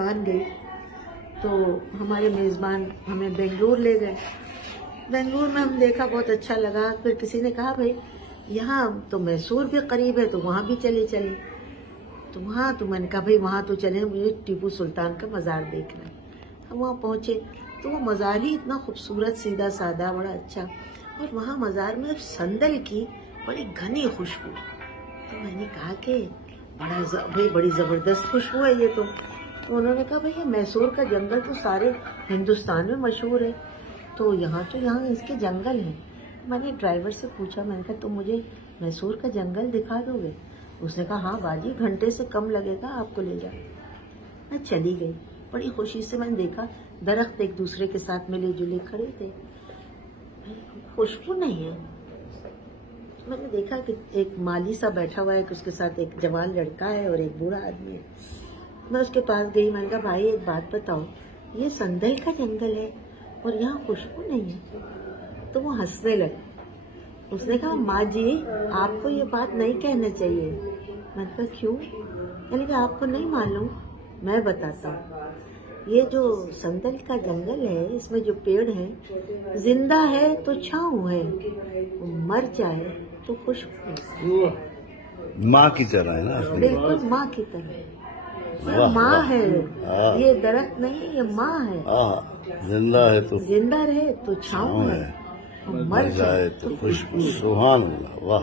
हिंदुस्तान गई तो हमारे मेज़बान हमें बेंगलुरु ले गए। बेंगलुरु में हम देखा, बहुत अच्छा लगा। फिर किसी ने कहा भाई यहाँ तो मैसूर भी करीब है तो वहाँ भी चले। तो वहाँ तो मैंने कहा भाई वहाँ तो चले, मुझे टीपू सुल्तान का मज़ार देखना है। हम वहाँ पहुँचे तो वो मज़ार ही इतना खूबसूरत, सीधा सादा, बड़ा अच्छा। और वहाँ मज़ार में संदल की बड़ी घनी खुशबू। तो मैंने कहा कि भाई बड़ी ज़बरदस्त खुशबू है ये तो उन्होंने कहा भाई ये मैसूर का जंगल तो सारे हिंदुस्तान में मशहूर है, तो यहाँ इसके जंगल हैं। मैंने ड्राइवर से पूछा, मैंने कहा तुम मुझे मैसूर का जंगल दिखा दोगे? उसने कहा हाँ बाजी, घंटे से कम लगेगा, आपको ले जाओ। मैं चली गई। बड़ी खुशी से मैंने देखा दरख्त एक दूसरे के साथ मिले जुले खड़े थे, खुशबू नहीं है। मैंने देखा कि एक माली सा बैठा हुआ है, कि उसके साथ एक जवान लड़का है और एक बूढ़ा आदमी है। मैं उसके पास गई, मैंने कहा भाई एक बात बताओ, ये संदल का जंगल है और यहाँ खुशबू नहीं है। तो वो हंसने लगे। उसने कहा माँ जी आपको ये बात नहीं कहना चाहिए। मैंने कहा क्यों? यानी कि आपको नहीं मालूम, मैं बताता हूँ। ये जो संदल का जंगल है, इसमें जो पेड़ है, जिंदा है तो छाँव है, मर जाए तो खुशबू। माँ की तरह है ना? बिल्कुल माँ की तरह। माँ है ये, दरख्त नहीं, ये माँ है। जिंदा है तो जिंदा रहे तो छाँव है, मर जाए तो खुशबू। सुभान अल्लाह, वाह।